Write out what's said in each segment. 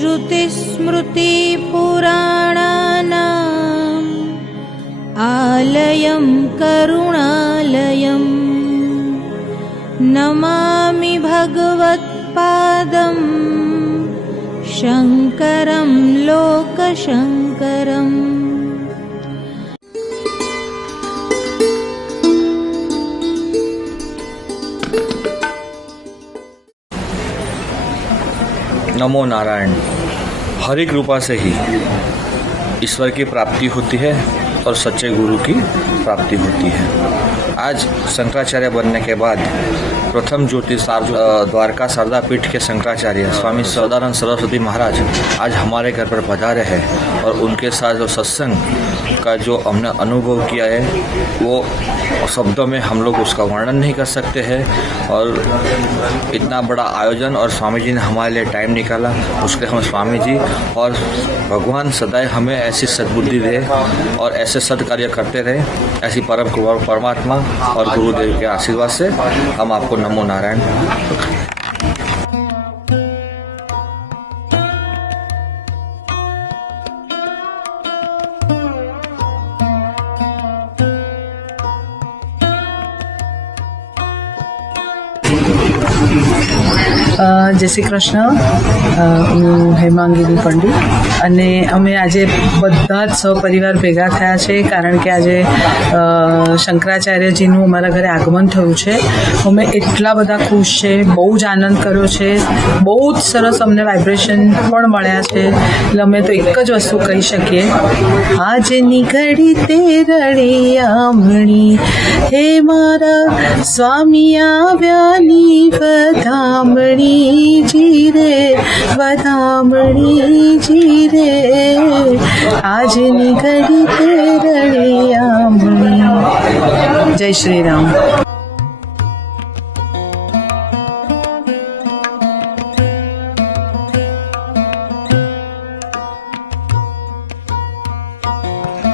श्रुतिस्मृतिपुराणानाम् आलयं करुणालयं नमामि भगवत्पादं शङ्करं लोकशङ्करम्। नमो नारायण। हरि कृपा से ही ईश्वर की प्राप्ति होती है और सच्चे गुरु की प्राप्ति होती है। आज शंकराचार्य बनने के बाद प्रथम ज्योति द्वारका शारदा पीठ के शंकराचार्य स्वामी सदानंद सरस्वती महाराज आज हमारे घर पर पधारे हैं और उनके साथ जो सत्संग का जो हमने अनुभव किया है वो शब्दों में हम लोग उसका वर्णन नहीं कर सकते हैं। और इतना बड़ा आयोजन और स्वामी जी ने हमारे लिए टाइम निकाला, उसके हम स्वामी जी और भगवान सदैव हमें ऐसी सद्बुद्धि दे और ऐसे सत्कार्य करते रहे। ऐसी परमात्मा और गुरुदेव के आशीर्वाद से हम आपको नमो नारायण। જય શ્રી કૃષ્ણ। હું હેમાંગીની પંડિત અને અમે આજે બધા જ સહપરિવાર ભેગા થયા છે કારણ કે આજે શંકરાચાર્યજીનું અમારા ઘરે આગમન થયું છે। અમે એટલા બધા ખુશ છે, બહુ જ આનંદ કર્યો છે, બહુ જ સરસ અમને વાઇબ્રેશન પણ મળ્યા છે। એટલે અમે તો એક જ વસ્તુ કહી શકીએ, આજની ઘડી તે રળિયામણી હે મારા સ્વામી આવ્યાની વધામણી जी रे वधामणी जी रे आजनी घड़ी ते रळियामणी। जय श्री राम।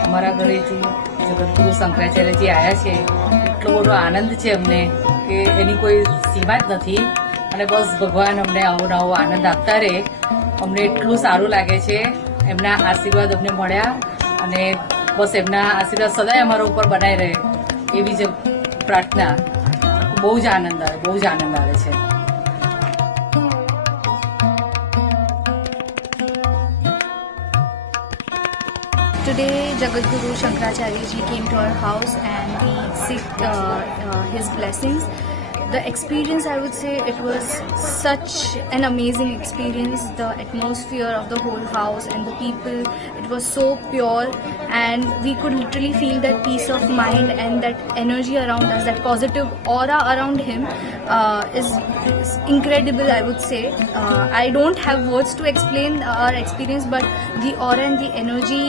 અમારા ઘરેથી જગતગુરુ શંકરાચાર્યજી આવ્યા છે, એટલો બધો આનંદ છે અમને કે એની કોઈ સીમા જ નથી। અને બસ ભગવાન અમને આવો નવો આનંદ આપતા રહે, અમને એટલું સારું લાગે છે। એમના આશીર્વાદ અમને મળ્યા અને બસ એમના આશીર્વાદ સદાય અમારા ઉપર બનાવી રહે એવી જ પ્રાર્થના। બહુ જ આનંદ આવે, બહુ જ આનંદ આવે છે। Today, Jagadguru Shankaracharya ji came to our house and we seek his blessings. The experience, I would say, it was such an amazing experience. The atmosphere of the whole house and the people, it was so pure and we could literally feel that peace of mind and that energy around us, that positive aura around him is incredible, I would say. I don't have words to explain our experience, but the aura and the energy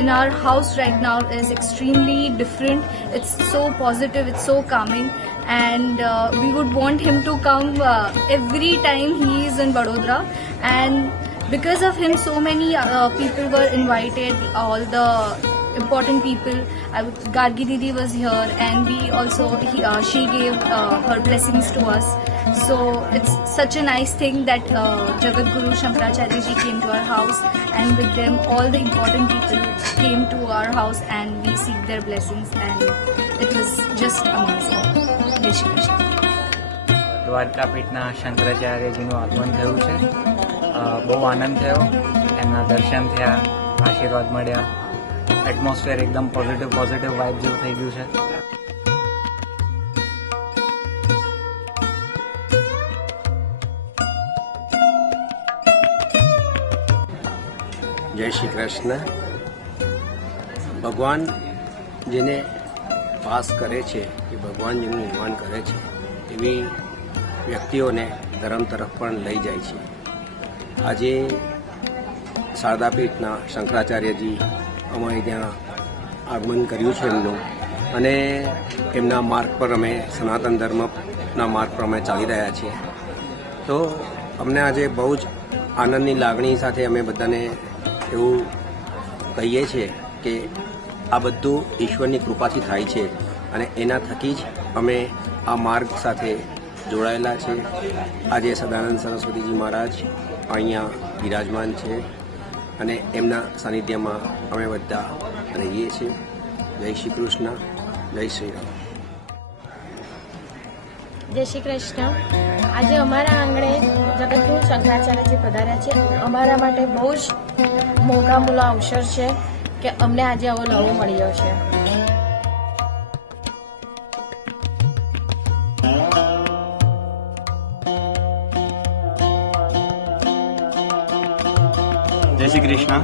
in our house right now is extremely different. It's so positive, it's so calming, and we would want him to come every time he is in Vadodara. And because of him, so many people were invited, all the important people. Gargi Didi was here, and we also she gave her blessings to us. So it's such a nice thing that Jagadguru Shankaracharya ji came to our house, and with them all the important people came to our house and we seek their blessings, and it was just amazing. Jai Shri Krishna. Dwarka પીઠના શંકરાચાર્યજીનું આગમન થયું છે। બહુ આનંદ થયો, એમના દર્શન થયા, આશીર્વાદ મળ્યા, એટમોસ્ફિયર એકદમ પોઝિટિવ વાઇબ જેવું થઈ ગયું છે। जय श्री कृष्ण। भगवान જેને પાસ કરે છે કે ભગવાન જેનું નિર્માણ કરે છે એવી વ્યક્તિઓને ધર્મ તરફ પણ લઈ જાય છે। આજે શારદાપીઠના શંકરાચાર્યજી અમારે ત્યાં આગમન કર્યું છે એમનું, અને એમના માર્ગ પર અમે સનાતન ધર્મના માર્ગ પર અમે ચાલી રહ્યા છીએ। તો અમને આજે બહુ જ આનંદની લાગણી સાથે અમે બધાને એવું કહીએ છીએ કે આ બધું ઈશ્વરની કૃપાથી થાય છે અને એના થકી જ અમે આ માર્ગ સાથે જોડાયેલા છે। આજે સદાનંદ સરસ્વતીજી મહારાજ અહીંયા બિરાજમાન છે અને એમના સાનિધ્યમાં અમે બધા રહીએ છીએ. જય શ્રી કૃષ્ણ, જય શ્રી રામ. જય શ્રી કૃષ્ણ. આજે અમારા આંગણે જગતગુરુ શંકરાચાર્યજી પધાર્યા છે. અમારા માટે બહુ જ મોંઘામૂલો અવસર છે કે અમને આજે આવો લાવો મળ્યો છે. જય શ્રી કૃષ્ણ.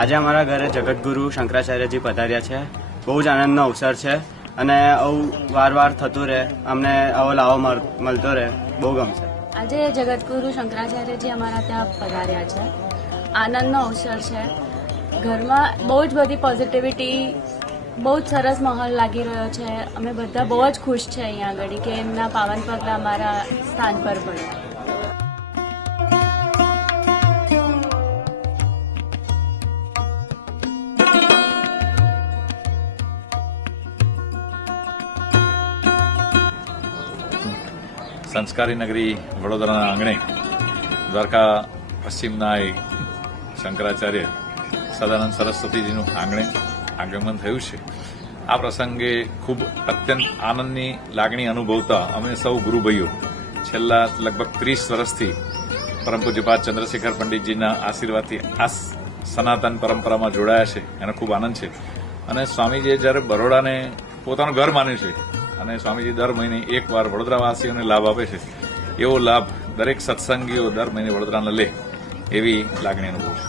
આજે અમારા ઘરે જગતગુરુ શંકરાચાર્યજી પધાર્યા છે. બહુ જ આનંદનો અવસર છે અને આવું વાર થતું રહે, અમને આવો લાવો મળતો રહે, બહુ ગમશે. આજે જગતગુરુ શંકરાચાર્યજી અમારા ત્યાં પધાર્યા છે. આનંદનો અવસર છે. ઘરમાં બહુ જ બધી પોઝિટિવિટી, બહુ જ સરસ માહોલ લાગી રહ્યો છે. અમે બધા બહુ જ ખુશ છે અહીંયા આગળ કે એમના પાવન પગલા અમારા સ્થાન પર પડ્યા. સંસ્કારી નગરી વડોદરાના આંગણે દ્વારકા પશ્ચિમના એક શંકરાચાર્ય સદાનંદ સરસ્વતીજીનું આંગણે આગમન થયું છે. આ પ્રસંગે ખૂબ અત્યંત આનંદની લાગણી અનુભવતા અમે સૌ ગુરુભાઈઓ છેલ્લા લગભગ 30 વર્ષથી પરમ પૂજ્યપાદ ચંદ્રશેખર પંડિતજીના આશીર્વાદથી આ સનાતન પરંપરામાં જોડાયા છે. એનો ખૂબ આનંદ છે. અને સ્વામીજીએ જ્યારે બરોડાને પોતાનું ઘર માન્યું છે અને સ્વામીજી દર મહિને એકવાર વડોદરાવાસીઓને લાભ આપે છે, એવો લાભ દરેક સત્સંગીઓ દર મહિને વડોદરાને લે એવી લાગણી અનુભવ છે.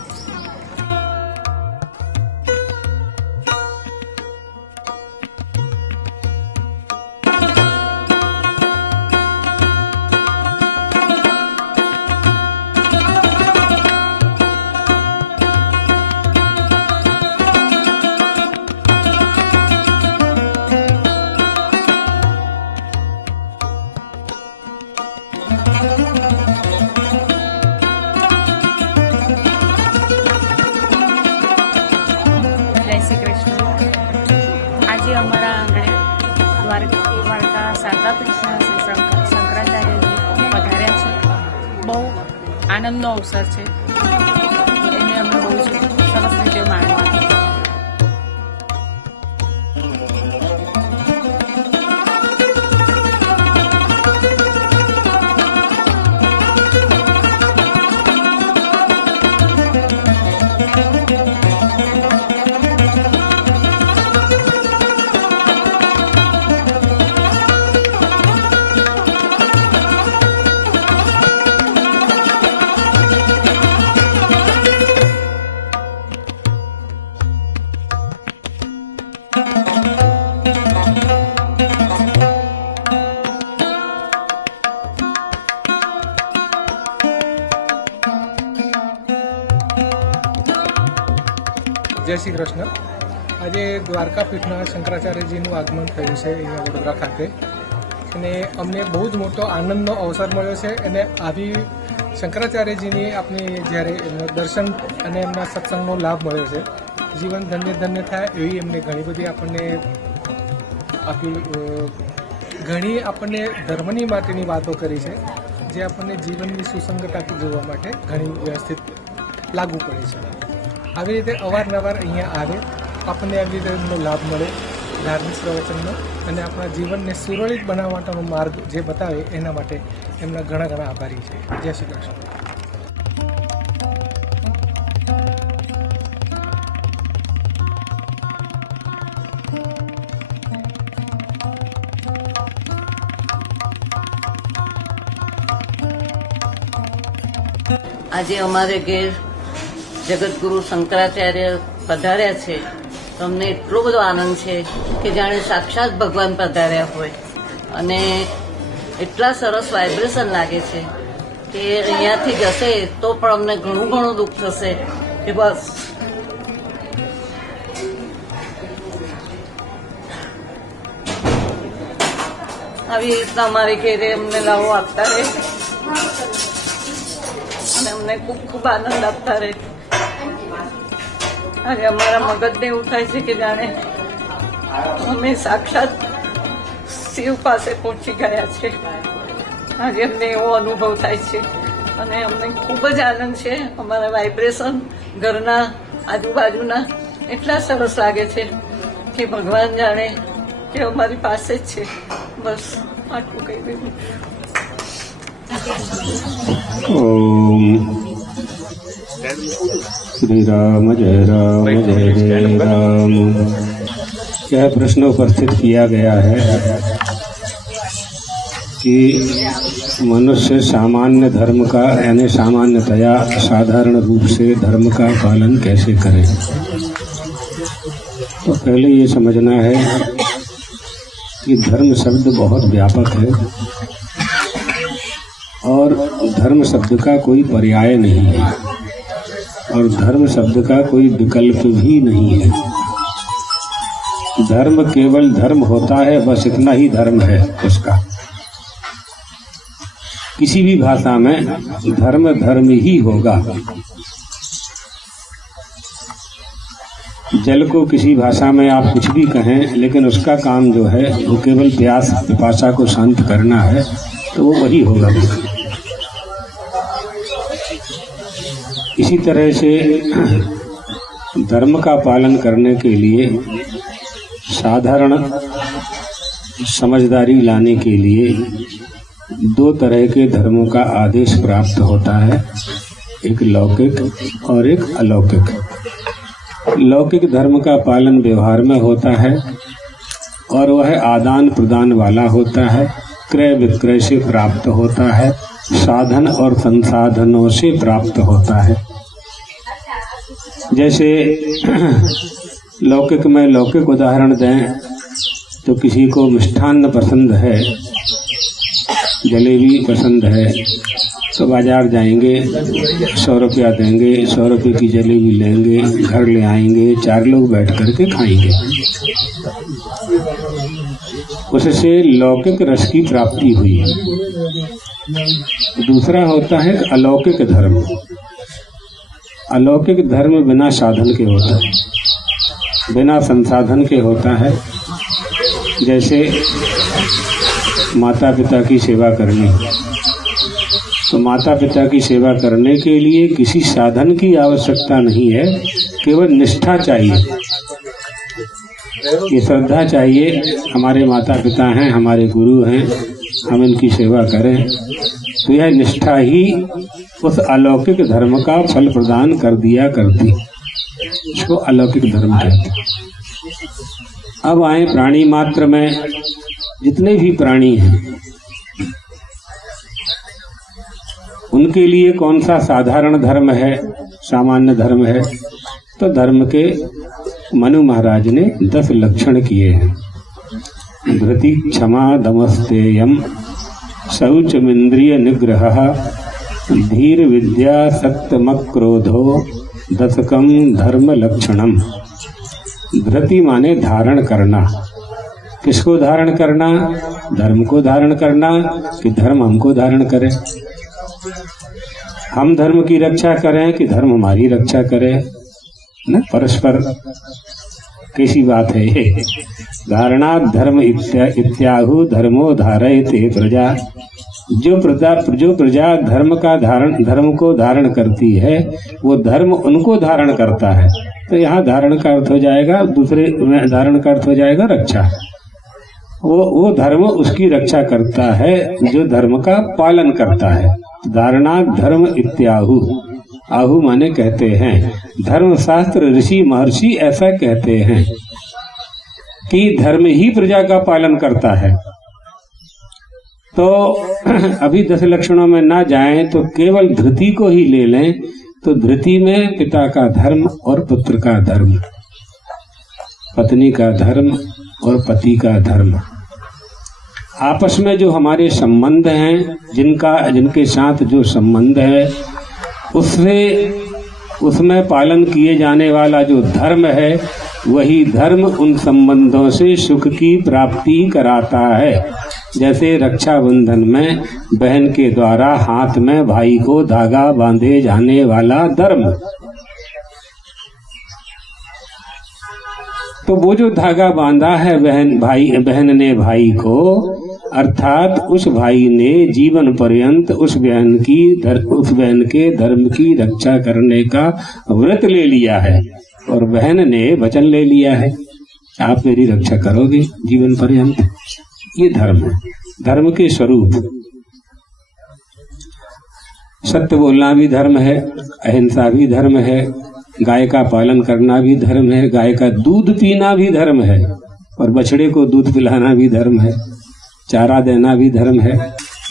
આજે અમારા આંગણે દ્વારકા શારદા પીઠના શંકરાચાર્યજી પધાર્યા છે. બહુ આનંદનો અવસર છે. એને અમે બહુ જ સરસ રીતે માણ્યા. જય શ્રી કૃષ્ણ. આજે દ્વારકા પીઠના શંકરાચાર્યજીનું આગમન થયું છે અહીંયા વડોદરા ખાતે અને અમને બહુ જ મોટો આનંદનો અવસર મળ્યો છે. અને આવી શંકરાચાર્યજીની આપણે જ્યારે એમના દર્શન અને એમના સત્સંગનો લાભ મળ્યો છે, જીવન ધન્ય થાય એવી એમને ઘણી બધી આપણને ઘણી આપણને ધર્મની માટેની વાતો કરી છે, જે આપણને જીવનની સુસંગતતા જોવા માટે ઘણી વ્યવસ્થિત લાગુ પડે છે. આવી રીતે અવારનવાર અહીંયા આવે, આપણને આવી રીતે એમનો લાભ મળે ધાર્મિક પ્રવચનનો, અને આપણા જીવનને સુરળિત બનાવવા માટેનો માર્ગ જે બતાવે એના માટે એમના ઘણા આભારી છે. જય શ્રી કૃષ્ણ. આજે અમારે ઘેર જગતગુરુ શંકરાચાર્ય પધાર્યા છે. તો અમને એટલો બધો આનંદ છે કે જાણે સાક્ષાત ભગવાન પધાર્યા હોય, અને એટલા સરસ વાઇબ્રેશન લાગે છે કે અહીંયાથી જશે તો પણ અમને ઘણું દુઃખ થશે કે બસ આવી રીતના અમારી ઘેરે અમને લાવો આપતા રહે અને અમને ખૂબ આનંદ આપતા રહે. આજે અમારા મગજને એવું થાય છે કે જાણે અમે સાક્ષાત શિવ પાસે પહોંચી ગયા છે. આજે અમને એવો અનુભવ થાય છે અને અમને ખૂબ જ આનંદ છે. અમારા વાઇબ્રેશન ઘરના આજુબાજુના એટલા સરસ લાગે છે કે ભગવાન જાણે કે અમારી પાસે જ છે. બસ આટલું કહી દીધું. ओम श्री राम जय राम। यह प्रश्न उपस्थित किया गया है कि मनुष्य सामान्य धर्म का यानी सामान्यतया साधारण रूप से धर्म का पालन कैसे करे। तो पहले ये समझना है कि धर्म शब्द बहुत व्यापक है और धर्म शब्द का कोई पर्याय नहीं है और धर्म शब्द का कोई विकल्प भी नहीं है। धर्म केवल धर्म होता है, बस इतना ही धर्म है उसका। किसी भी भाषा में धर्म धर्म ही होगा। जल को किसी भाषा में आप कुछ भी कहें, लेकिन उसका काम जो है वो केवल प्यास पिपासा को शांत करना है, तो वो वही होगा। इसी तरह से धर्म का पालन करने के लिए साधारण समझदारी लाने के लिए दो तरह के धर्मों का आदेश प्राप्त होता है, एक लौकिक और एक अलौकिक। लौकिक धर्म का पालन व्यवहार में होता है और वह आदान प्रदान वाला होता है, क्रय विक्रय से प्राप्त होता है, साधन और संसाधनों से प्राप्त होता है। जैसे लौकिक में लौकिक उदाहरण दें तो किसी को मिष्ठान्न पसंद है, जलेबी पसंद है, तो बाजार जाएंगे, 100 रुपया देंगे, 100 रुपये की जलेबी लेंगे, घर ले आएंगे, 4 लोग बैठ करके खाएंगे। उससे लौकिक रस की प्राप्ति हुई। दूसरा होता है अलौकिक धर्म। अलौकिक धर्म बिना साधन के होता है, बिना संसाधन के होता है। जैसे माता पिता की सेवा करनी, तो माता पिता की सेवा करने के लिए किसी साधन की आवश्यकता नहीं है, केवल निष्ठा चाहिए, ये श्रद्धा चाहिए। हमारे माता पिता हैं, हमारे गुरु हैं, हम इनकी सेवा करें, तो यह निष्ठा ही उस अलौकिक धर्म का फल प्रदान कर दिया करती, इसको अलौकिक धर्म कहते हैं। अब आए प्राणी मात्र में, जितने भी प्राणी हैं उनके लिए कौन सा साधारण धर्म है, सामान्य धर्म है। तो धर्म के मनु महाराज ने 10 लक्षण किए हैं। धृति क्षमा दमस्तेयम शौचमिंद्रिय निग्रह धीर विद्या सत्यमक क्रोधो दशकम धर्म लक्षणम। धृति माने धारण करना। किसको धारण करना? धर्म को धारण करना कि धर्म हमको धारण करे। हम धर्म की रक्षा करें कि धर्म हमारी रक्षा करे, न परस्पर कैसी बात है ये। धारणा धर्म इत्याहु धर्मो धारयते प्रजा। जो प्रजा धर्म को धारण करती है, वो धर्म उनको धारण करता है। तो यहाँ धारण का अर्थ हो जाएगा, दूसरे में धारण का अर्थ हो जाएगा रक्षा। वो धर्म उसकी रक्षा करता है जो धर्म का पालन करता है। धारणा धर्म इत्याहु, आहु माने कहते हैं। धर्म शास्त्र ऋषि महर्षि ऐसा कहते हैं कि धर्म ही प्रजा का पालन करता है। तो अभी 10 लक्षणों में ना जाएं तो केवल धृति को ही ले लें, तो धृति में पिता का धर्म और पुत्र का धर्म, पत्नी का धर्म और पति का धर्म, आपस में जो हमारे संबंध हैं, जिनके साथ जो संबंध है, उसमें पालन किए जाने वाला जो धर्म है, वही धर्म उन संबंधों से सुख की प्राप्ति कराता है। जैसे रक्षाबंधन में बहन के द्वारा हाथ में भाई को धागा बांधे जाने वाला धर्म। तो वो जो धागा बांधा है बहन ने भाई को, अर्थात उस भाई ने जीवन पर्यंत उस बहन के धर्म की रक्षा करने का व्रत ले लिया है, और बहन ने वचन ले लिया है आप मेरी रक्षा करोगे जीवन पर्यंत। ये धर्म है, धर्म के स्वरूप। सत्य बोलना भी धर्म है, अहिंसा भी धर्म है, गाय का पालन करना भी धर्म है, गाय का दूध पीना भी धर्म है, और बछड़े को दूध पिलाना भी धर्म है, चारा देना भी धर्म है,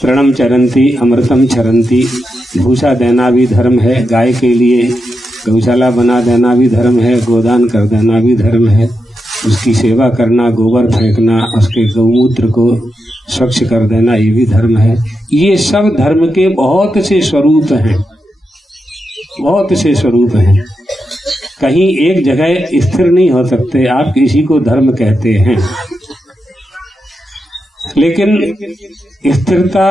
तृणम चरंती अमृतम क्षरंती, भूसा देना भी धर्म है, गाय के लिए गौशाला बना देना भी धर्म है, गोदान कर देना भी धर्म है, उसकी सेवा करना, गोबर फेंकना, उसके गौमूत्र को स्वच्छ कर देना, ये भी धर्म है। ये सब धर्म के बहुत से स्वरूप हैं, बहुत से स्वरूप हैं, कहीं एक जगह स्थिर नहीं हो सकते। आप किसी को धर्म कहते हैं, लेकिन स्थिरता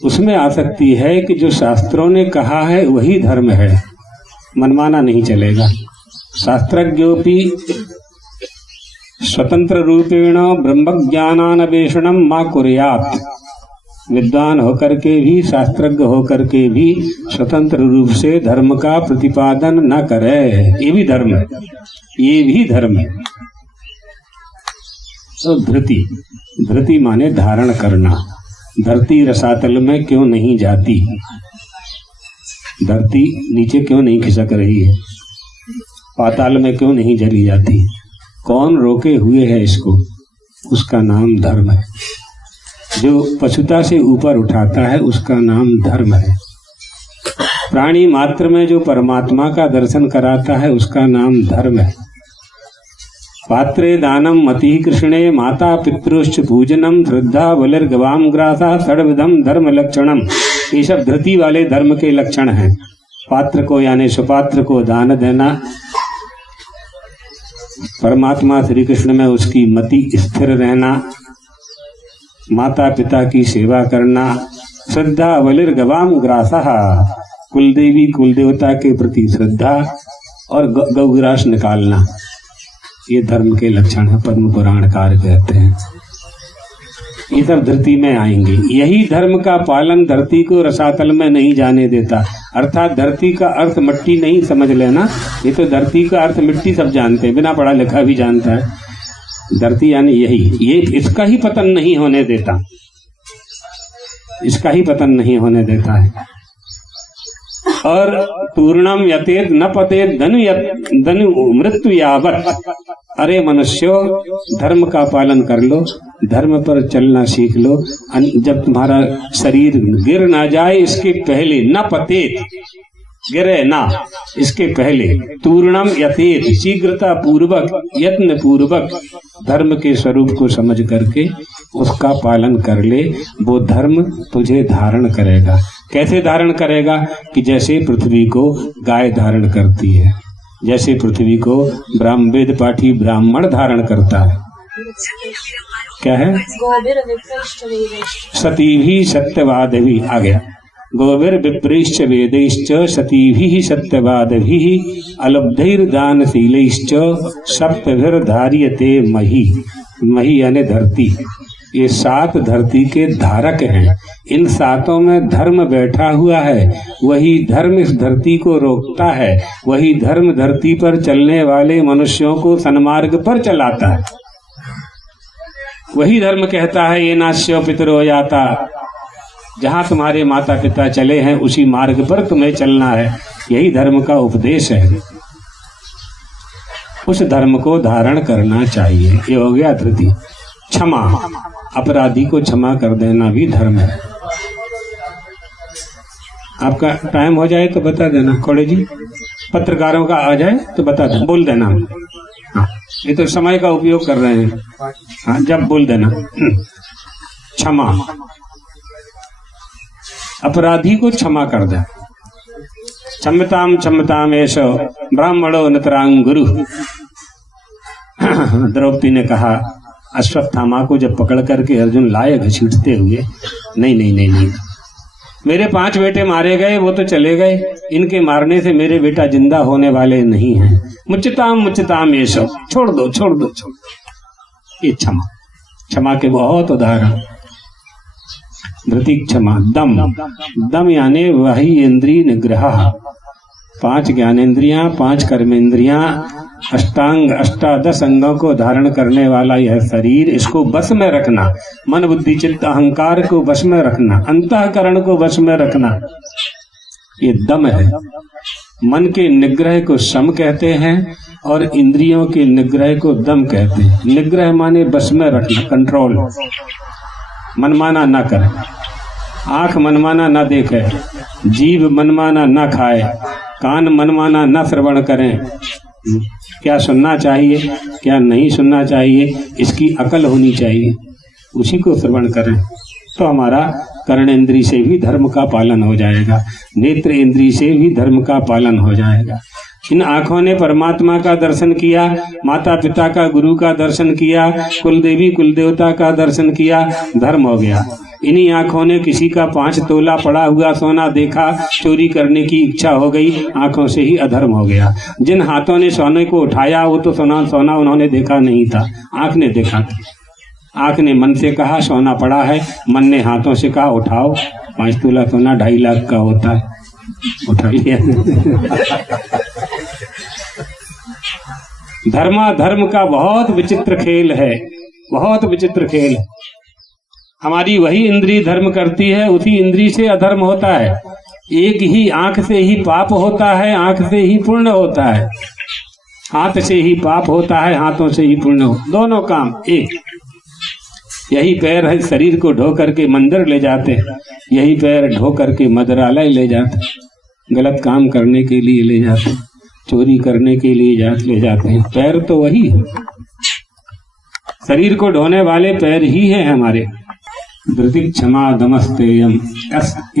उसमें आ सकती है कि जो शास्त्रों ने कहा है वही धर्म है, मनमाना नहीं चलेगा। शास्त्रज्ञोपि स्वतंत्र रूपेण ब्रह्मज्ञानान्वेषणम मा कुर्यात्, विद्वान होकर के भी, शास्त्रज्ञ होकर के भी स्वतंत्र रूप से धर्म का प्रतिपादन न करे, ये भी धर्म है, ये भी धर्म है। तो धृति माने धारण करना। धरती रसातल में क्यों नहीं जाती, धरती नीचे क्यों नहीं खिसक रही है, पाताल में क्यों नहीं जली जाती, कौन रोके हुए है इसको, उसका नाम धर्म है। जो पशुता से ऊपर उठाता है उसका नाम धर्म है। प्राणी मात्र में जो परमात्मा का दर्शन कराता है उसका नाम धर्म है। पात्रे दानम मति कृष्णे माता पितृश्च पूजनम श्रद्धा बलिर्गवाम ग्रासा षड्विधम धर्म लक्षणम, ये सब धृति वाले धर्म के लक्षण हैं। पात्र को यानी सुपात्र को दान देना, परमात्मा श्री कृष्ण में उसकी मति स्थिर रहना, माता पिता की सेवा करना, श्रद्धा बलिर्गवाम ग्रासा, कुलदेवी कुलदेवता के प्रति श्रद्धा और गौग्रास निकालना, ये धर्म के लक्षण है। पद्म पुराणकार कहते हैं ये सब धरती में आएंगे। यही धर्म का पालन धरती को रसातल में नहीं जाने देता। अर्थात धरती का अर्थ मिट्टी नहीं समझ लेना, ये तो धरती का अर्थ मिट्टी सब जानते हैं, बिना पढ़ा लिखा भी जानता है। धरती यानी यही, ये इसका ही पतन नहीं होने देता, इसका ही पतन नहीं होने देता है। और पूर्णम यतेत न पतेत धनु मृत्यु यावत, अरे मनुष्यो धर्म का पालन कर लो, धर्म पर चलना सीख लो, जब तुम्हारा शरीर गिर ना जाए इसके पहले, न पतेत गिरे ना इसके पहले, तूर्णम यतेत शीघ्रता पूर्वक यत्न पूर्वक धर्म के स्वरूप को समझ करके उसका पालन कर ले, वो धर्म तुझे धारण करेगा। कैसे धारण करेगा कि जैसे पृथ्वी को गाय धारण करती है, जैसे पृथ्वी को वेद पाठी ब्राह्मण धारण करता है। क्या है? सती भी सत्यवाद भी आ गया। गोविर विप्रेश्च वेदैश्च सतीभिः सत्यवादिभिः अलब्धैर्दानशीलैश्च सप्तभिर्धार्यते मही। मही यानी धरती, ये 7 धरती के धारक हैं। इन 7 में धर्म बैठा हुआ है, वही धर्म इस धरती को रोकता है, वही धर्म धरती पर चलने वाले मनुष्यों को सन्मार्ग पर चलाता है। वही धर्म कहता है ये नास्यो पितरो याता, जहाँ तुम्हारे माता पिता चले हैं उसी मार्ग पर तुम्हें चलना है, यही धर्म का उपदेश है। उस धर्म को धारण करना चाहिए। ये हो गया धृति। क्षमा, अपराधी को क्षमा कर देना भी धर्म है। आपका टाइम हो जाए तो बता देना, खोड़े जी पत्रकारों का आ जाए तो बता देना, बोल देना। हाँ, ये तो समय का उपयोग कर रहे हैं। हाँ, जब बोल देना क्षमा, अपराधी को क्षमा कर दे। क्षमताम क्षमताम ऐसो ब्राह्मणो नतरांग गुरु। द्रौपदी ने कहा अश्वत्थामा को जब पकड़ करके अर्जुन लाए घसीटते हुए, नहीं नहीं नहीं नहीं, मेरे 5 बेटे मारे गए, वो तो चले गए, इनके मारने से मेरे बेटा जिंदा होने वाले नहीं हैं। मुच्चताम ये सब छोड़ दो। ये क्षमा, क्षमा के बहुत उदाहरण। धृति क्षमा, दम यानी वही इंद्रिय निग्रह। 5 ज्ञानेन्द्रियां, 5 कर्मेंद्रियां, अष्टांग, अष्टादश अंगों को धारण करने वाला यह शरीर, इसको वश में रखना, मन बुद्धि चित्त अहंकार को वश में रखना, अंतःकरण को वश में रखना, ये दम है। मन के निग्रह को सम कहते हैं और इंद्रियों के निग्रह को दम कहते हैं। निग्रह माने वश में रखना, कंट्रोल, मनमाना ना करे, आंख मनमाना ना देखे, जीभ मनमाना ना खाए, कान मनमाना ना श्रवण करें। क्या सुनना चाहिए, क्या नहीं सुनना चाहिए, इसकी अकल होनी चाहिए, उसी को श्रवण करें तो हमारा कर्णेंद्रिय से भी धर्म का पालन हो जाएगा, नेत्र इंद्रिय से भी धर्म का पालन हो जाएगा। इन आंखों ने परमात्मा का दर्शन किया, माता पिता का गुरु का दर्शन किया, कुल देवी कुल देवता का दर्शन किया, धर्म हो गया। इन्हीं आंखों ने किसी का 5 तोला पड़ा हुआ सोना देखा, चोरी करने की इच्छा हो गई, आंखों से ही अधर्म हो गया। जिन हाथों ने सोने को उठाया वो तो सोना उन्होंने देखा नहीं था, आंख ने देखा था। आंख ने मन से कहा सोना पड़ा है, मन ने हाथों से कहा उठाओ, 5 तोला सोना 2.5 लाख का होता है, उठा लिया। धर्म का बहुत विचित्र खेल है, बहुत विचित्र खेल है। हमारी वही इंद्रिय धर्म करती है, उसी इंद्रिय से अधर्म होता है। एक ही आंख से ही पाप होता है, आंख से ही पुण्य होता है, हाथ से ही पाप होता है, हाथों से ही पुण्य होता है, दोनों काम एक। यही पैर है, शरीर को ढो करके मंदिर ले जाते हैं, यही पैर ढो करके मदरालय ले जाते हैं, गलत काम करने के लिए ले जाते हैं, चोरी करने के लिए ले जाते हैं। पैर तो वही है, शरीर को ढोने वाले पैर ही है हमारे। धृति क्षमा दमस्तेयम,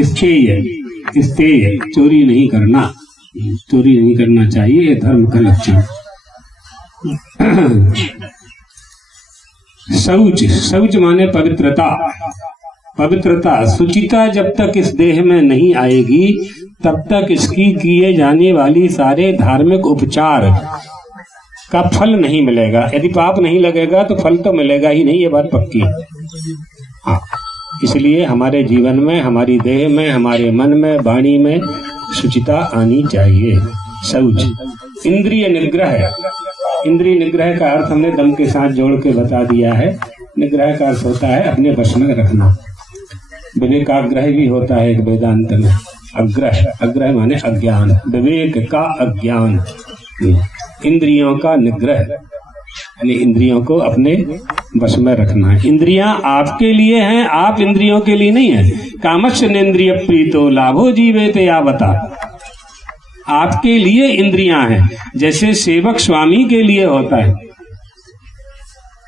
स्थेय, चोरी नहीं करना, चोरी नहीं करना चाहिए, ये धर्म का लक्षण। शौच माने पवित्रता, पवित्रता, शुचिता जब तक इस देह में नहीं आएगी तब तक इसकी किए जाने वाली सारे धार्मिक उपचार का फल नहीं मिलेगा। यदि पाप नहीं लगेगा तो फल तो मिलेगा ही नहीं, ये बात पक्की है। हाँ, इसलिए हमारे जीवन में, हमारी देह में, हमारे मन में, वाणी में शुचिता आनी चाहिए। शौच, इंद्रिय निग्रह। इंद्रिय निग्रह का अर्थ हमने दम के साथ जोड़ के बता दिया है। निग्रह का अर्थ होता है अपने वश में रखना। विवेकाग्रह भी होता है एक वेदांत में। अग्रह माने अज्ञान, विवेक का अज्ञान, इंद्रियों का निग्रह, यानी इंद्रियों को अपने वश में रखना है। इंद्रियां आपके लिए हैं, आप इंद्रियों के लिए नहीं है। कामस्य नेन्द्रिय प्रीतो लाभो जीवेते यावता, आपके लिए इंद्रियां हैं, जैसे सेवक स्वामी के लिए होता है,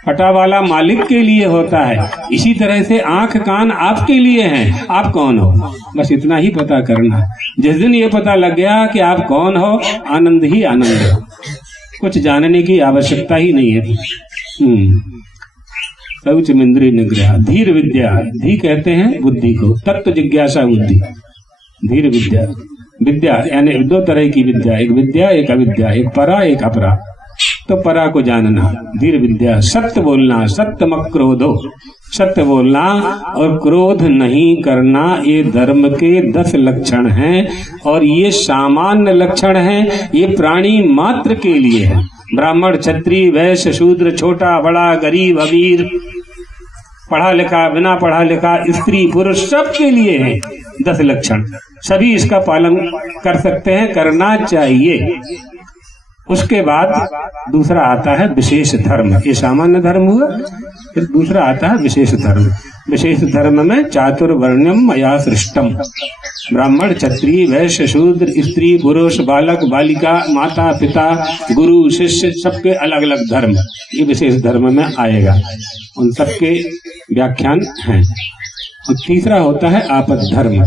फटा वाला मालिक के लिए होता है, इसी तरह से आंख कान आपके लिए हैं। आप कौन हो, बस इतना ही पता करना। जिस दिन ये पता लग गया कि आप कौन हो, आनंद ही आनंद है, कुछ जानने की आवश्यकता ही नहीं है। शौच इंद्रिय निग्रह। धीर विद्या, धी कहते हैं बुद्धि को, तत्व जिज्ञासा बुद्धि। धीर विद्या, विद्या यानी 2 तरह की विद्या, एक विद्या एक अविद्या, एक परा एक अपरा। तो परा को जानना, धीर विद्या। सत्य बोलना, सत्यम क्रोधो, सत्य बोलना और क्रोध नहीं करना, ये धर्म के 10 लक्षण हैं और ये सामान्य लक्षण हैं, ये प्राणी मात्र के लिए है। ब्राह्मण, क्षत्रिय, वैश्य, शूद्र, छोटा बड़ा, गरीब अमीर, पढ़ा लिखा बिना पढ़ा लिखा, स्त्री पुरुष, सबके लिए है 10 लक्षण। सभी इसका पालन कर सकते हैं, करना चाहिए। उसके बाद दूसरा आता है विशेष धर्म। ये सामान्य धर्म हुआ, फिर दूसरा आता है विशेष धर्म। विशेष धर्म में चातुर्वर्ण्यम मया सृष्टम, ब्राह्मण, क्षत्रिय, वैश्य, शूद्र, स्त्री पुरुष, बालक बालिका, माता पिता, गुरु शिष्य, सबके अलग अलग धर्म, ये विशेष धर्म में आएगा। उन सबके व्याख्यान हैं। और तीसरा होता है आपद धर्म।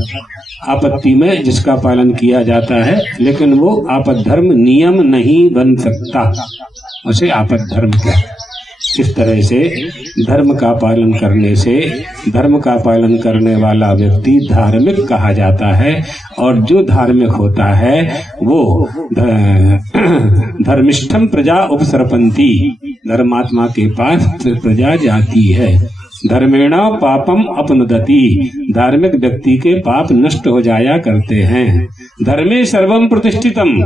आपत्ति में जिसका पालन किया जाता है, लेकिन वो आपद धर्म नियम नहीं बन सकता, उसे आपद धर्म कहते हैं। इस तरह से धर्म का पालन करने से धर्म का पालन करने वाला व्यक्ति धार्मिक कहा जाता है, और जो धार्मिक होता है वो धर्मिष्ठम प्रजा उपसरपंती, धर्मात्मा के पास प्रजा जाती है। धर्मेण पापम अपनुदति, धार्मिक व्यक्ति के पाप नष्ट हो जाया करते हैं। धर्मे सर्वम प्रतिष्ठितम,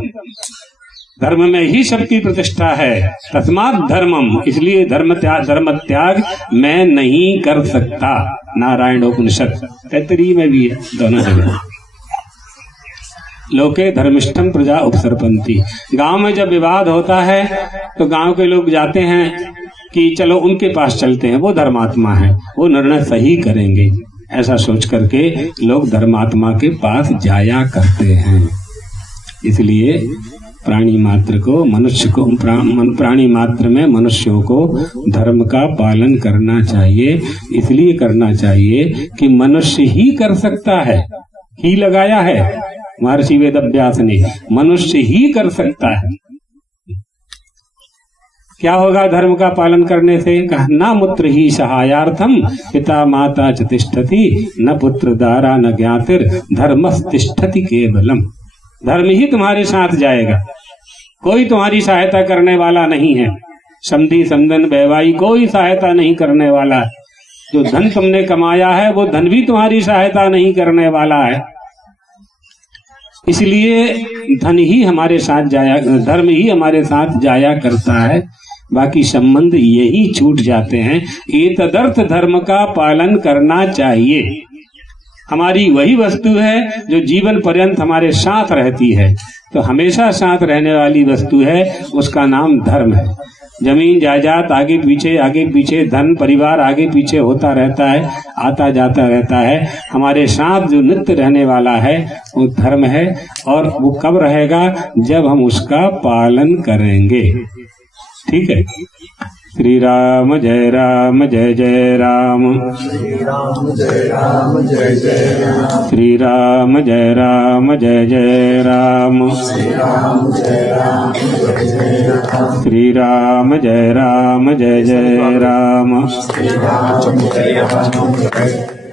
धर्म में ही सबकी प्रतिष्ठा है। तस्मात् धर्मम, इसलिए धर्म त्याग मैं नहीं कर सकता। नारायण उपनिषद, तैतरीय में भी है, दोनों जगह। लोके धर्मिष्ठम प्रजा उपसरपंती। गांव में जब विवाद होता है तो गांव के लोग जाते हैं कि चलो उनके पास चलते हैं, वो धर्मात्मा है, वो निर्णय सही करेंगे। ऐसा सोच करके लोग धर्मात्मा के पास जाया करते हैं। इसलिए प्राणी मात्र को, मनुष्य को, प्राणी मात्र में मनुष्यों को धर्म का पालन करना चाहिए। इसलिए करना चाहिए कि मनुष्य ही कर सकता है, ही लगाया है महर्षि वेदव्यास ने, मनुष्य ही कर सकता है। क्या होगा धर्म का पालन करने से? कहा न मूत्र ही सहायार्थम पिता माता च तिष्ठति, न पुत्र दारा न ज्ञातिर धर्मस्तिष्ठति केवलम। धर्म ही तुम्हारे साथ जाएगा, कोई तुम्हारी सहायता करने वाला नहीं है। समधी समधन बहवाई कोई सहायता नहीं करने वाला है। जो धन तुमने कमाया है वो धन भी तुम्हारी सहायता नहीं करने वाला है। इसलिए धन ही हमारे साथ जाया, धर्म ही हमारे साथ जाया करता है, बाकी संबंध यही छूट जाते हैं। एतदर्थ धर्म का पालन करना चाहिए। हमारी वही वस्तु है जो जीवन पर्यंत हमारे साथ रहती है, तो हमेशा साथ रहने वाली वस्तु है, उसका नाम धर्म है। जमीन जायदाद आगे पीछे धन परिवार आगे पीछे होता रहता है, आता जाता रहता है। हमारे साथ जो नित्य रहने वाला है वो धर्म है, और वो कब रहेगा? जब हम उसका पालन करेंगे। ठीक है। श्री राम जय राम जय जय राम, श्री राम जय राम जय जय राम, श्री राम जय राम जय जय राम, श्री राम जय राम जय जय राम, श्री राम जय राम जय जय राम, श्री राम जय राम जय